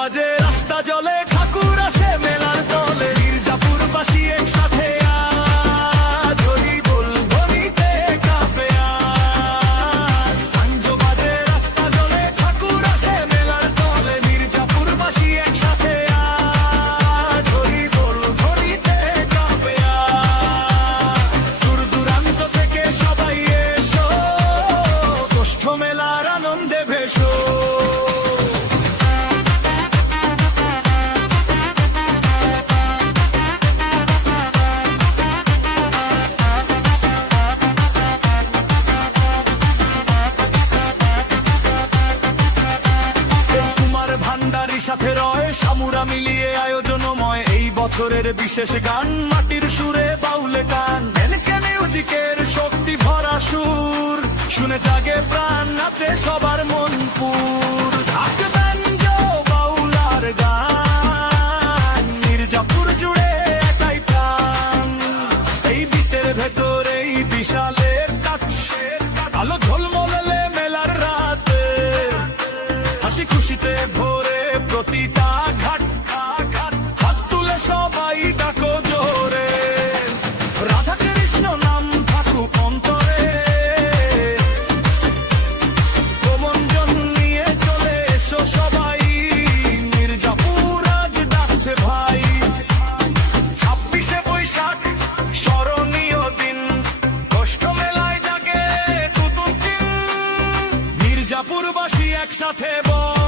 বাজে রাস্তা জলে ঠাকুর আসে মেলার দলে মির্জাপুরবাসী একসাথে আজ হরি বল ধ্বনিতে কাঁপে আজ। সাঞ্জ বাজে রাস্তা জলে ঠাকুর আসে মেলার দলে মির্জাপুরবাসী একসাথে আজ হরি বল ধ্বনিতে কাঁপে আজ। দূর দূরান্ত থেকে সবাই এসো গোষ্ঠ মেলার আনন্দে ভেসো। সাথে রয় সামুরা মিলিয়ে আয়োজনময় এই বছরের বিশেষ গান মাটির সুরে বাউলে গান এনকে মিউজিকের শক্তি ভরা সুর শুনে জাগে প্রাণ নাচে সবার মনপুর বাউলার গান মির্জাপুর জুড়ে একাই প্রাণ এই বিতের ভেতর এই বিশালের কাছে আলো ঝলমলে মেলার রাতে হাসি খুশিতে ভোরে প্রতিটা ঘাট হাত তুলে সবাই ডাকো জোরে রাধা কৃষ্ণ নাম থাকুক অন্তরে প্রবঞ্জন নিয়ে চলে এসো সবাই মির্জাপুর আজ ডাকছে ভাই 26শে বৈশাখ স্মরণীয় দিন গোষ্ঠ মেলায় জাগে নতুন চিন মির্জাপুরবাসী একসাথে বল